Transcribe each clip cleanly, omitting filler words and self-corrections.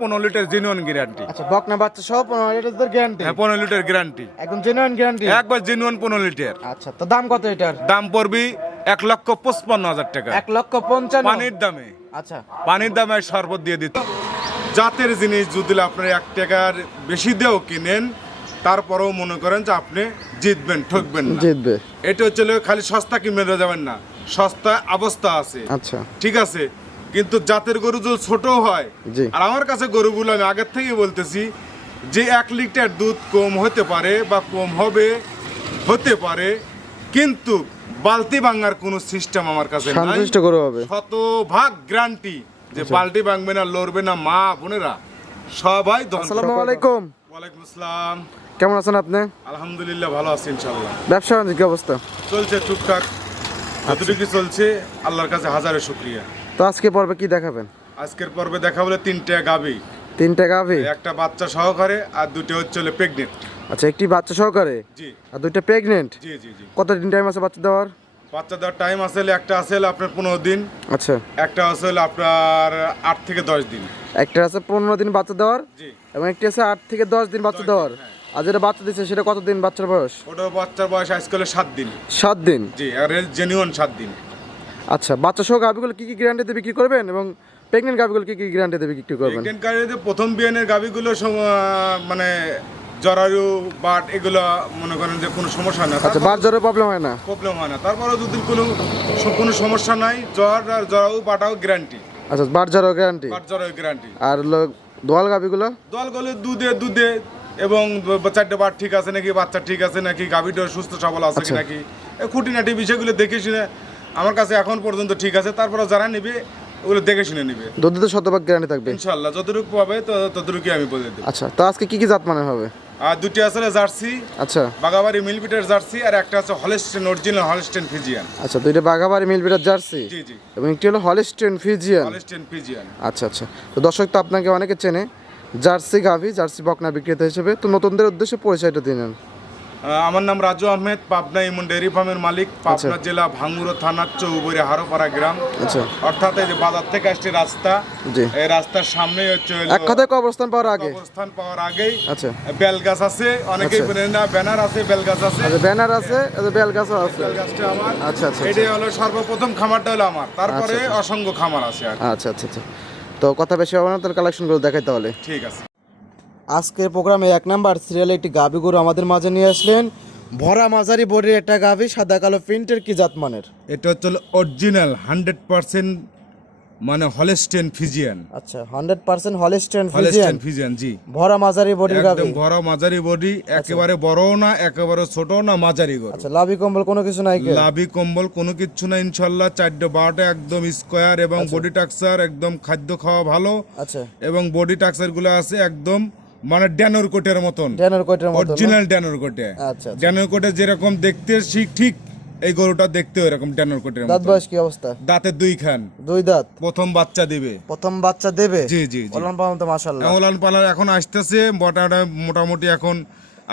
15 litre genuine guarantee. আচ্ছা, বকনা বাচ্চা সহ 15 লিটার গ্যারান্টি। হ্যাঁ, 15 লিটার গ্যারান্টি, একদম জেনুইন গ্যারান্টি, একবার জেনুইন 15 লিটার। আচ্ছা, তো দাম কত এটার? দাম পড়বি 1,55,000 টাকা 1,55,000 পানির দামে। আচ্ছা, পানির দামে শরবত দিয়ে দিত। জাতের জিনিস যদি আপনার 1 টাকার বেশি দিয়েও কিনেন, তারপরেও মনে করেন যে আপনি জিতবেন, ঠকবেন না। জিতবে। এটা হচ্ছে খালি সস্তা কিনে যাবেন না, সস্তা অবস্থা আছে। আচ্ছা, ঠিক আছে, কিন্তু জাতের গরু যদি ছোট হয়, জি। আর আমার কাছে গরুগুলো আমি আগের থেকে বলতেছি যে 1 লিটার দুধ কম হতে পারে বা কম হতে পারে, কিন্তু বালতি ভাঙার কোনো সিস্টেম আমার কাছে নাই। সন্তুষ্ট গরু হবে, শতভাগ গ্যারান্টি যে বালতি ভাঙবে না, লড়বে না। মা বোনেরা সবাই আসসালামু আলাইকুম। ওয়ালাইকুম আসসালাম। কেমন আছেন আপনি? আলহামদুলিল্লাহ ভালো আছি ইনশাআল্লাহ। ব্যবসা বাণিজ্য কি অবস্থা? চলছে টুকটাক, যতটুকু চলছে আল্লাহর কাছে হাজারে শুকরিয়া। তো আজকে পর্বে কি দেখাবেন? আজকের পর্বে দেখা বলে 3টা গাভী, 3টা গাভী, একটা বাচ্চা সহকারে, আর 2টা হচ্ছে প্রেগনেন্ট। আচ্ছা, একটি বাচ্চা সহকারে জি আর 2টা প্রেগনেন্ট। জি জি জি। কতদিন টাইম আছে বাচ্চা দেওয়ার? বাচ্চা দেওয়ার টাইম আছে, একটা আছে আপনার 15 দিন, আচ্ছা, একটা আছে আপনার 8 থেকে 10 দিন। একটা আছে 15 দিন বাচ্চা দেওয়ার, জি। এবং একটি আছে 8 থেকে 10 দিন বাচ্চা দেওয়ার। হ্যাঁ। আর যেটা বাচ্চা দিচ্ছে সেটা কতদিন বাচ্চার বয়স? ওটা বাচ্চার বয়স আজকাল 7 দিন। 7 দিন। জি, আর জেনুইন 7 দিন। আচ্ছা, বাচ্চা সহ গাভীগুলো কি কি গ্যারান্টিতে বিক্রি করবেন, এবং প্রেগনেন্ট গাভীগুলো কি কি গ্যারান্টিতে বিক্রি করবেন? প্রেগনেন্ট গাড়িতে প্রথম বিয়ানের গাভীগুলো মানে জরায়ু বাট এগুলো মনে করেন যে কোনো সমস্যা না। আচ্ছা, বাট জ্বরের প্রবলেম হয় না? প্রবলেম হয় না। তারপরেও যদি কোনো সমস্যা নাই, জ্বর আর জরায়ু বাটাও গ্যারান্টি। আচ্ছা, বাট জ্বরের গ্যারান্টি। বাট জরায়ু গ্যারান্টি। আর দোয়াল গাভীগুলো? দলগুলো দুধে এবং 4টে বার ঠিক আছে নাকি, বাচ্চা ঠিক আছে নাকি, গাভীটা সুস্থ সবল আছে কি নাকি, খুঁটিনাটি বিষয়গুলো দেখে শুনে আমার কাছে এখন পর্যন্ত ঠিক আছে। তারপরে যারা নিবে ওগুলো দেখে শুনে নিবে। দুধে তো শতভাগ গ্যারান্টি থাকবে ইনশাআল্লাহ, যতটুকু পাবে ততটুকুই আমি বলে দেব। আচ্ছা, তো আজকে কি কি জাত মানে হবে? আর 2টি আছে জার্সি, আচ্ছা বাগাবাড়ি মিলপিটার জার্সি, আর একটা আছে হলস্টেন, অরিজিনাল হলস্টেন ফিজিয়ান। আচ্ছা, দুইটা বাঘাবাড়ি মিলবিটার জার্সি, জি জি, এবং একটি হলো হলস্টেইন ফ্রিজিয়ান। Holstein Friesian. আচ্ছা আচ্ছা, তো দর্শক তো আপনাকে অনেকে চেনে জার্সি গাভী, জার্সি বকনা বিক্রেতা হিসেবে। তো নতুনদের উদ্দেশ্যে পরিচয়টা দিন। আমার নাম রাজু আহমেদ, পাবনা ইমন ডেয়ারি ফার্মের মালিক, পাবনা জেলা ভাঙ্গুড়া থানা চৌবরে হারোপাড়া গ্রাম। আচ্ছা, অর্থাৎ এই যে বাজার থেকে আসছে রাস্তা, জি, এই রাস্তার সামনেই হচ্ছে এক কথায় অবস্থান পাওয়ার আগে। অবস্থান পাওয়ার আগেই আচ্ছা বেল গাছ আছে, অনেকেই আচ্ছা। বলেন না, ব্যানার আছে, বেল গাছ আছে। আচ্ছা, ব্যানার আছে, বেল গাছও আছে। বেল গাছটা আমার। আচ্ছা আচ্ছা এটাই হলো সর্বপ্রথম খামারটা হলো আমার, তারপরে আচ্ছা, আচ্ছা। অসংখ্য খামার আছে আর কি। আচ্ছা আচ্ছা আচ্ছা, তো কথা বেশি হবে না, তাহলে কালেকশনগুলো দেখাই তাহলে। ঠিক আছে। আজকের প্রোগ্রামে 1 নাম্বার সিরিয়ালে একটি গাভী গরু আমাদের মাঝে নিয়ে আসলেন। ভরা মাঝারি বডির একটা গাভী, সাদা কালো প্রিন্টের, কি জাত মানের? এটা হচ্ছে অরিজিনাল 100% মানে হলস্টেন ফিজিয়ান। আচ্ছা, 100% হলস্টেইন ফ্রিজিয়ান। হলস্টেন ফিজিয়ান, জি। ভরা মাঝারি বডির গাভী, একদম বড় মাঝারি বডি, একেবারে বড়ও না একেবারে ছোট না, মাঝারি গরু। আচ্ছা, লাভি কম্বল কোনো কিছু নাই কি? লাভি কম্বল কোনো কিচ্ছু না ইনশাল্লাহ। 4-12টা একদম স্কোয়ার, এবং বডি টাক্সার একদম, খাদ্য খাওয়া ভালো, আচ্ছা, এবং বডি টাক্সার গুলো আছে একদম মানে ড্যানোর কোটের মতন, ড্যানোর কোটের মতো। অরিজিনাল ড্যানোর কোটে। আচ্ছা, ড্যানোর কোটে যেরকম দেখতে ঠিক এই গরুটা দেখতে এরকম ড্যানোর কোটের দাঁত মতো। বয়স কি অবস্থা? দাঁতের 2 খান, 2 দাঁত, প্রথম বাচ্চা দিবে। প্রথম বাচ্চা দেবে। জি জি জি। ওলান পালান তো মাশাআল্লাহ। ওলান পালান এখন আসতেছে, মোটামুটি এখন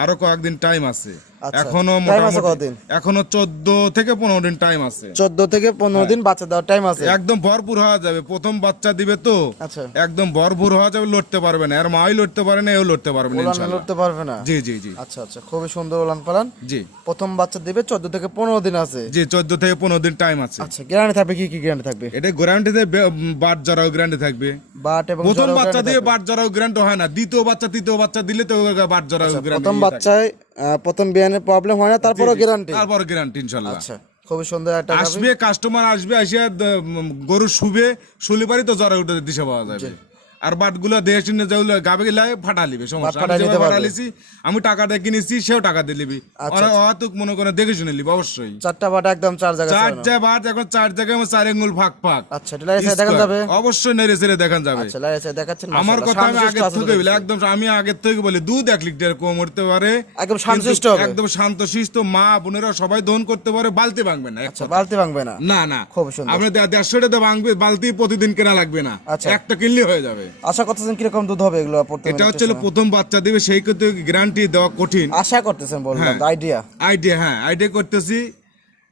আরো কয়েকদিন টাইম আছে। আচ্ছা, এখনো টাইম আছে মোটামুটি কতদিন? এখনো 14 থেকে 15 দিন টাইম আছে। 14 থেকে 15 দিন বাচ্চা দেওয়ার টাইম আছে। একদম ভরপুর হওয়া যাবে, প্রথম বাচ্চা দিবে তো। আচ্ছা, একদম ভরপুর হওয়া যাবে, লড়তে পারবে না, আর মাই লড়তে পারে না, এও লড়তে পারবে না ওলান ইনশাআল্লাহ। লড়তে পারবে না। জি জি জি আচ্ছা আচ্ছা, খুবই সুন্দর ওলান পালান। জি প্রথম বাচ্চা দেবে, 14 থেকে 15 দিন আছে। জি, 14 থেকে 15 দিন টাইম আছে। আচ্ছা, গ্যারান্টি থাকবে, কি কি গ্যারান্টি থাকবে? এটা গ্যারান্টিতে বাট জরাও গ্যারান্টি থাকবে। বাট এবং প্রথম জরাও বাচ্চা guarantee দিয়ে থাকবে। বাট জরাও গ্যারান্টি হয় না, দ্বিতীয় বাচ্চা তৃতীয় বাচ্চা দিলে তো বাট জরাও আচ্ছা, গ্যারান্টি। প্রথম বাচ্চায় প্রথম বিয়ানের প্রবলেম হয় না, তারপরও গ্যারান্টি। তারপর গ্যারান্টি ইনশাআল্লাহ। আচ্ছা, খুবই সুন্দর একটা গাভী। আসবে কাস্টমার, আসবে আসিয়া গরু শুবে শুলিপারি তো জ্বরে উঠে দিশে পাওয়া যাবে। আর বাটগুলো দেহে শুনে যাইলে গাবে গেলে ফাটা লিবে, সমস্যা। ফাটাই আমি নিতে যেভাবে পারবে। ফাটালিছি, আমি টাকা দিয়ে কিনেছি, সেও টাকা দিয়ে লিবি। আচ্ছা, হয়তো মনে করে দেখে শুনে লিবি অবশ্যই। 4টা বাট একদম 4 জায়গায় 4 ছড়ানো। জায়গায় বাট, এখন 4 জায়গায় 4 আঙ্গুল ফাঁক ফাঁক। আচ্ছা, এটা লাইসে দেখান যাবে? অবশ্যই নেড়ে চেড়ে দেখান যাবে। আচ্ছা, লাইসে দেখাচ্ছেন। আমার মাশাআল্লাহ, কথা আমি শান্তশিষ্ট আগে আছে তো থেকে বলি, দেখছি। একদম আমি আগে থেকে বলি, দুধ 1 লিটার কম উঠতে পারে, একদম কিন্তু শান্তশিষ্ট হবে। একদম শান্তশিষ্ট, মা বোনেরা সবাই দহন করতে পারে, বালতি ভাঙবে না। আচ্ছা, বালতি ভাঙবে না। না না, খুব সুন্দর। আপনি 150 টাকা ভাঙবে, বালতি প্রতিদিন কেনা লাগবে না, আচ্ছা। একটা কিনলে হয়ে যাবে। আশা করতেছেন কিরকম দুধ হবে এগুলো? এটা হচ্ছে প্রথম বাচ্চা দিবে, সেই কিন্তু গ্যারান্টি দেওয়া কঠিন। আশা করতেছেন বললাম, আইডিয়া আইডিয়া, হ্যাঁ আইডিয়া করতেছি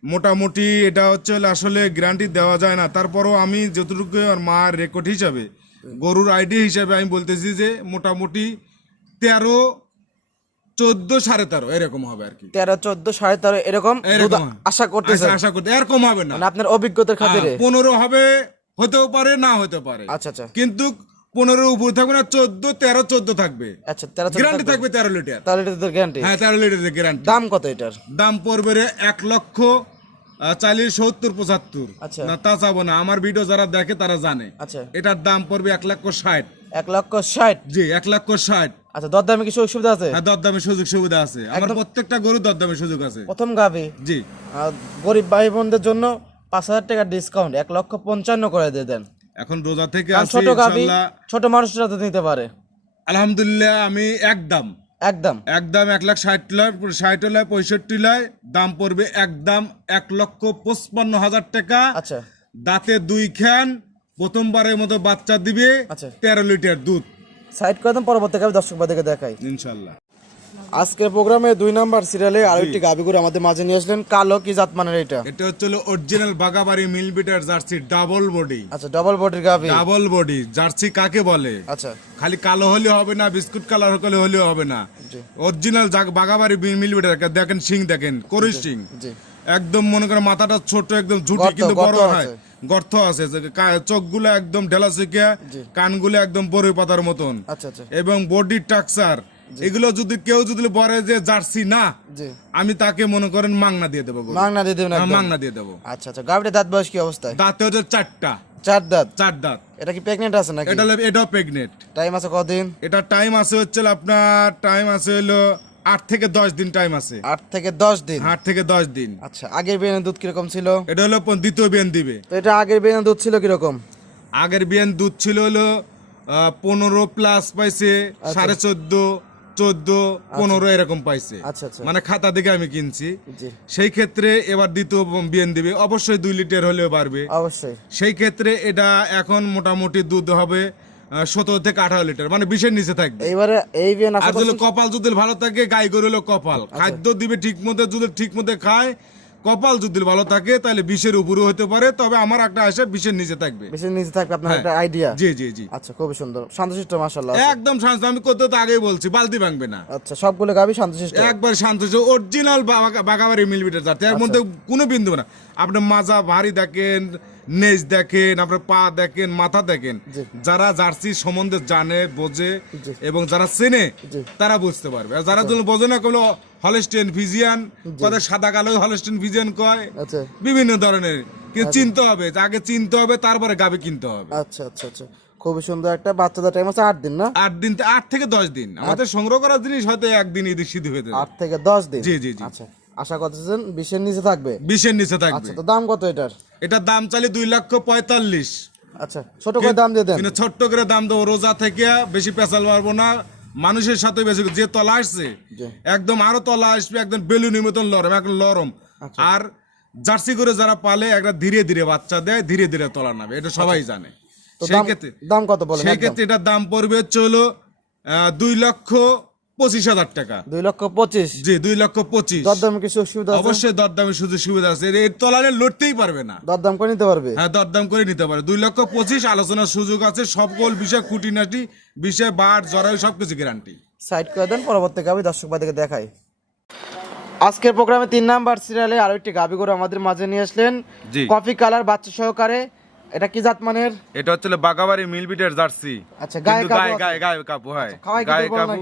মোটামুটি। এটা হচ্ছে আসলে গ্যারান্টি দেওয়া যায় না, তারপরও আমি যতটুকু আর মার রেকর্ড হিসাবে গরুর আইডিয়া হিসাবে আমি বলতেছি যে মোটামুটি 13, 14, 13.5 এরকম হবে আর কি। 13, 14, 13.5 এরকম দুধ আশা করতেছেন? আশা করতে এরকম হবে না, মানে আপনার অভিজ্ঞতার খাতিরে 15 হবে, হতেও পারে না হতে পারে। আচ্ছা আচ্ছা, কিন্তু 15 উপর থাকবে না, 14, 13, 14 থাকবে। আচ্ছা 13 গ্যারান্টি থাকবে 13 লিটার। তাহলে এটা তো গ্যারান্টি? হ্যাঁ 13 লিটারের গ্যারান্টি। দাম কত এটার? দাম পড়বে রে 1,40,70, 75। আচ্ছা। না তা চাবো না, আমার ভিডিও যারা দেখে তারা জানে। আচ্ছা, এটার দাম পড়বে 1,60,000। 1,60,000? জি 1,60,000। আচ্ছা, দরদামে কিছু সুবিধা আছে? হ্যাঁ দরদামের সুযোগ সুবিধা আছে, আমার প্রত্যেকটা গরু দরদামের সুযোগ আছে। প্রথম গাভী, জি গরিব ভাই বোনদের জন্য 5,000 টাকা ডিসকাউন্ট, 1,55,000 করে দিয়ে দেন। এখন রোজা থেকে কারণ আসি ছোট গাভী, ইনশাআল্লাহ। ছোট মানুষরা তো নিতে পারে। আলহামদুলিল্লাহ আমি একদম একদম 1,60,000, 60,000, 65,000 দাম পড়বে, একদম 1,55,000 টাকা। আচ্ছা দাঁতে 2 খান, প্রথমবারের মতো বাচ্চা দিবে। আচ্ছা, 13 লিটার দুধ সাইড করে দেন, পরবর্তী গাভী দর্শক ভাইদেরকে দেখাই ইনশাআল্লাহ। আজকের প্রোগ্রামে 2 নাম্বার সিরিয়ালে আরেকটি গাভী গরু আমাদের মাঝে নিয়ে আসলেন। কালো কি জাত মানের এটা? এটা হচ্ছে অরিজিনাল বাগাবাড়ি মিল বিটার জার্সি, ডাবল বডি। আচ্ছা, ডাবল বডির গাভী। ডাবল বডি জার্সি কাকে বলে? আচ্ছা, খালি কালো হলে হবে না, বিস্কুট কালার হলে হবে না, জি অরিজিনাল বাগাবাড়ি মিল বিটার। দেখেন সিং, দেখেন করিস সিং, জি, একদম মনে করেন মাথাটা ছোট, একদম ঝুটি কিন্তু বড় হয়, গর্ত আছে, চোখগুলো একদম ঢেলাচিকিয়া, কানগুলো একদম বড়ই পাতার মতন। আচ্ছা আচ্ছা, এবং বডি স্ট্রাকচার এগুলো যদি কেউ যদি বলে যে জার্সি না, জি, আমি তাকে মনে করেন মাংনা দিয়ে দেবো, মাংনা দিয়ে দেবেন একদম? মাংনা দিয়ে দেবো। আচ্ছা আচ্ছা, গাভীর দাঁত বয়স কি অবস্থায়? দাঁতে হচ্ছে 4টা, 4 দাঁত। 4 দাঁত। এটা কি প্রেগন্যান্ট আছে নাকি? এটাও প্রেগনেন্ট। টাইম আছে কতদিন? এটা টাইম আছে হচ্ছে আপনার, টাইম আছে হলো 8 থেকে 10 দিন টাইম আছে। 8 থেকে 10 দিন? 8 থেকে 10 দিন। আচ্ছা, আগের বিয়ানের দুধ কিরকম ছিল? এটা হলো দ্বিতীয় বিয়ান দিবে। তো এটা আগের বিয়ানের দুধ ছিল কিরকম? আগের বিয়ান দুধ ছিল হলো 15 প্লাস পাইছে, 14.5, 14, 15 এরকম পাইছে। আচ্ছা আচ্ছা, মানে খাতা থেকে আমি কিনছি। জি, সেই ক্ষেত্রে এবার দ্বিতীয় বিয়ান দিবে, অবশ্যই 2 লিটার হলেও বাড়বে। অবশ্যই। সেই ক্ষেত্রে এটা এখন মোটামুটি দুধ হবে 17 থেকে 18 লিটার, মানে 20-এর নিচে থাকবে। এইবারে এই বিয়ান আর যদি কপাল যদি ভালো থাকে, গাই গরু হলো কপাল, খাদ্য দিবে ঠিক মতো, যদি ঠিক মতো খায়, কপাল যদি ভালো থাকে তাহলে 20-এর উপরে হতে পারে। তবে আমার একটা আশা 20-এর নিচে থাকবে। 20-এর নিচে থাকবে আপনার একটা আইডিয়া? জি জি জি, আচ্ছা, খুবই সুন্দর, শান্তশিষ্ট মাশাআল্লাহ। একদম শান্ত, আমি কত তো আগেই বলছি, বালতি ভাঙবে না। আচ্ছা, সবগুলো গাভী শান্তশিষ্ট? একবার শান্ত, অরিজিনাল বাগাবাড়ি মিলবিটার জাত, এর মধ্যে কোনো বিন্দু না। আপনি মাজা ভারী দেখেন, নেজ দেখেন, আপনার পা দেখেন, মাথা দেখেন। যারা জার্সি সম্বন্ধে জানে, বোঝে এবং যারা চেনে তারা বুঝতে পারবে। আর যারা যদি বোঝে না, কোনো হলস্টেইন ফিজিয়ান কয়, সাদা কালো হলস্টেইন ফিজিয়ান কয়, আচ্ছা, বিভিন্ন ধরনের। কিন্তু চিনতে হবে, আগে চিনতে হবে, তারপরে গাভী কিনতে হবে। আচ্ছা আচ্ছা আচ্ছা, খুবই সুন্দর একটা বাচ্চাদের টাইম আছে 8 দিন না? 8 দিন, 8 থেকে 10 দিন। আমাদের সংগ্রহ করা জিনিস হয়তো একদিন ঈদের সিদ্ধ হয়ে যাবে। 8 থেকে 10 দিন? জি জি জি। আচ্ছা, আশা করতেছেন 20-এর নিচে থাকবে? 20-এর নিচে থাকবে। আচ্ছা, তো দাম কত এটার? এটার দাম চালি 2,45,000। আচ্ছা, ছোট করে দাম দিয়ে দেন। কিন্তু ছোট্ট করে দাম দেবো, রোজা থেকে বেশি পেঁচাল পারবো না, মানুষের সাথে বেশি। যে তলা আসছে একদম আরো তলা আসবে, একদম বেলুনের মতন লরম, একদম লরম। আর জার্সি করে যারা পালে একটা ধীরে ধীরে বাচ্চা দেয়, ধীরে ধীরে তলা নামে, এটা সবাই জানে। সেই ক্ষেত্রে দাম কত বলেন? সেই ক্ষেত্রে এটার দাম পড়বে হলো 2,25,000 টাকা। 2,25,000? জি 2,25,000। দরদাম কিছু সুবিধা আছে? অবশ্যই দরদামের সুযোগ সুবিধা আছে, এর তলালে লড়তেই পারবে না, দরদাম করে নিতে পারবে? হ্যাঁ দরদাম করে নিতে পারে। 2,25,000 আলোচনার সুযোগ আছে, সকল বিষয় খুঁটিনাটি বিষয়, বাট জরায়ু সবকিছু গ্যারান্টি। সাইড করে দেন, পরবর্তী গাভী দর্শক ভাইদেরকে দেখাই। আজকের প্রোগ্রামে 3 নাম্বার সিরিয়ালে আরো একটি গাভী গরু আমাদের মাঝে নিয়ে আসলেন, কফি কালার বাচ্চা সহকারে। এটা কি জাত মানের? এটা হচ্ছে বাগাবাড়ি মিলবিটের জার্সি। আচ্ছা, গায়ে কাপু হয়, খাওয়ায় গায়ে কাপু,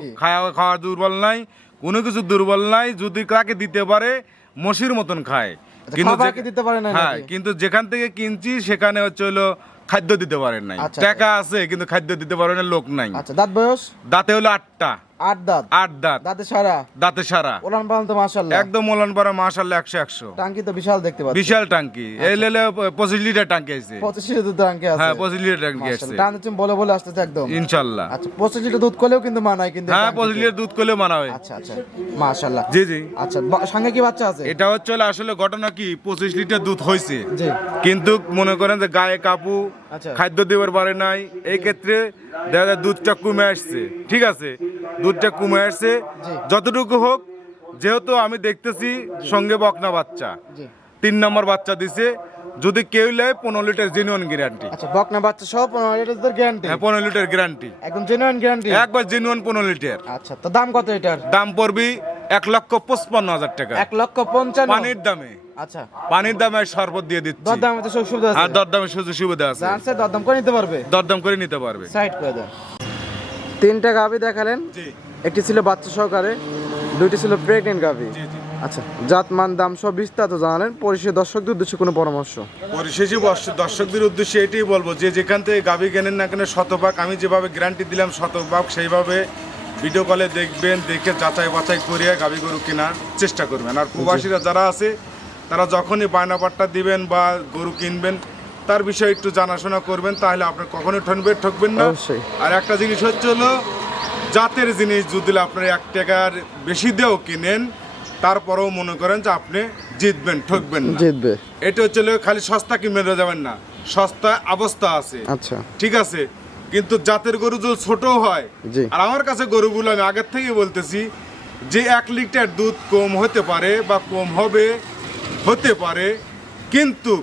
খাওয়া দুর্বল নাই, কোনো কিছু দুর্বল নাই। যদি কাকে দিতে পারে মশির মতন খায়, কিন্তু দিতে পারে না। হ্যাঁ, কিন্তু যেখান থেকে কিনছি সেখানে হচ্ছে হলো খাদ্য দিতে পারেন নাই। টাকা আছে কিন্তু খাদ্য দিতে পারে না, লোক নাই। আচ্ছা, দাঁত বয়স? দাঁতে হলো 8টা। 8 দাঁত? 8 দাঁত। দাঁতে সারা? দাঁতে সারা। ওলান পালান তো মাশাআল্লাহ, একদম ওলান পারা মাশাআল্লাহ 100-100। টাঙ্কি তো বিশাল দেখতে পাচ্ছি। বিশাল টাঙ্কি, এই লেলে 25 লিটার টাঙ্কি আছে। 25 লিটার দুধ টাঙ্কি আছে? হ্যাঁ 25 লিটার টাঙ্কি আছে। টান দিচ্ছেন বলে বলে আসতেছে একদম ইনশাআল্লাহ। আচ্ছা, 25 লিটার দুধ করলেও কিন্তু মানায় কিন্তু? হ্যাঁ 25 লিটার দুধ করলে মানা হয়। আচ্ছা আচ্ছা, মাশাআল্লাহ। জি জি। আচ্ছা, সঙ্গে কি বাচ্চা আছে? এটা হচ্ছে আসলে ঘটনা কি, 25 লিটার দুধ হয়েছে, জি, কিন্তু মনে করেন যে গায়ে কাপু, আচ্ছা, খাদ্য দেওয়ার পারে নাই। এই ক্ষেত্রে দেখা যায় দুধটা কমে আসছে। ঠিক আছে, দুধটা কমে আসছে যতটুকু হোক, যেহেতু আমি দেখতেছি সঙ্গে বকনা বাচ্চা, 3 নম্বর বাচ্চা দিছে, যদি কেউ নেয় 15 লিটার জেনুইন গ্যারান্টি। আচ্ছা, বকনা বাচ্চা সহ 15 লিটার গ্যারান্টি? হ্যাঁ, 15 লিটার গ্যারান্টি, একদম জেনুইন গ্যারান্টি, একবার জেনুইন 15 লিটার। আচ্ছা, তো দাম কত এটার? দাম পড়বে 1,55,000 টাকা। 1,55,000 পানির দামে, আচ্ছা, পানির দামে শরবত দিয়ে দিচ্ছি। দরদামে তো সুযোগ সুবিধা আছে? আর দরদামে সুযোগ সুবিধা আছে, জানছে দরদাম করে নিতে পারবে? দরদাম করে নিতে পারবে। সাইড করে দেন। 3টা গাভী দেখালেন, জি একটি ছিল বাচ্চা সহকারে, 2টি ছিল প্রেগনেন্ট গাভী। জি জি। আচ্ছা, জাত মান দাম সব বিস্তারিত জানালেন। পরিশেষে দর্শকদের উদ্দেশ্যে কোনো পরামর্শ? পরিশেষে দর্শকদের উদ্দেশ্যে এটাই বলবো যে যেখান থেকে গাভী কেনেন না কেন, শতভাগ আমি যেভাবে গ্যারান্টি দিলাম শতভাগ সেইভাবে ভিডিও কলে দেখবেন, দেখে যাচাই বাছাই করে গাভী গরু কেনার চেষ্টা করবেন। আর প্রবাসীরা যারা আছে তারা যখনই বায়নাপাট্টা দিবেন বা গরু কিনবেন তার বিষয়ে একটু জানাশোনা করবেন, তাহলে আপনার কখনোই ঠকবেন না। অবশ্যই। আর একটা জিনিস হচ্ছে হলো, জাতের জিনিস যদি আপনার 1 টাকার বেশি দিয়েও কিনেন তারপরেও মনে করেন যে আপনি জিতবেন, ঠকবেন না। জিতবে। এটা হচ্ছে হলো খালি সস্তা কিনবেন যাবেন না, সস্তা অবস্থা আছে, আচ্ছা, ঠিক আছে, কিন্তু জাতের গরু যদি ছোট হয়। জি। আর আমার কাছে গরুগুলো আমি আগের থেকেই বলতেছি যে 1 লিটার দুধ কম হতে পারে বা কম হতে পারে, কিন্তু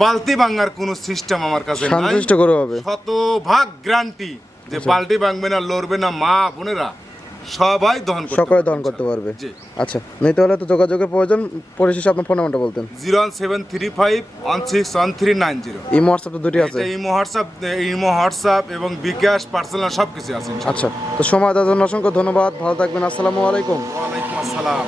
বালতি ভাঙার কোনো সিস্টেম আমার কাছে নাই। সন্তুষ্ট গরু হবে, শতভাগ গ্যারান্টি যে বালতি ভাঙবে না, লড়বে না, মা বোনেরা সবাই দহন করতে সকলে পারবে, দহন করতে পারবে। জি। আচ্ছা, নিতে হলে তো যোগাযোগের প্রয়োজন। পরিশেষে আপনার ফোন নাম্বারটা বলতেন। 01735161390। ইমো হোয়াটসঅ্যাপ তো দুটি আছে? এটা ইমো হোয়াটসঅ্যাপ এবং বিকাশ পার্সোনাল সব কিছু আছে। আচ্ছা, তো সময় দেওয়ার জন্য অসংখ্য ধন্যবাদ। ভালো থাকবেন। আসসালামু আলাইকুম। ওয়ালাইকুম আসসালাম।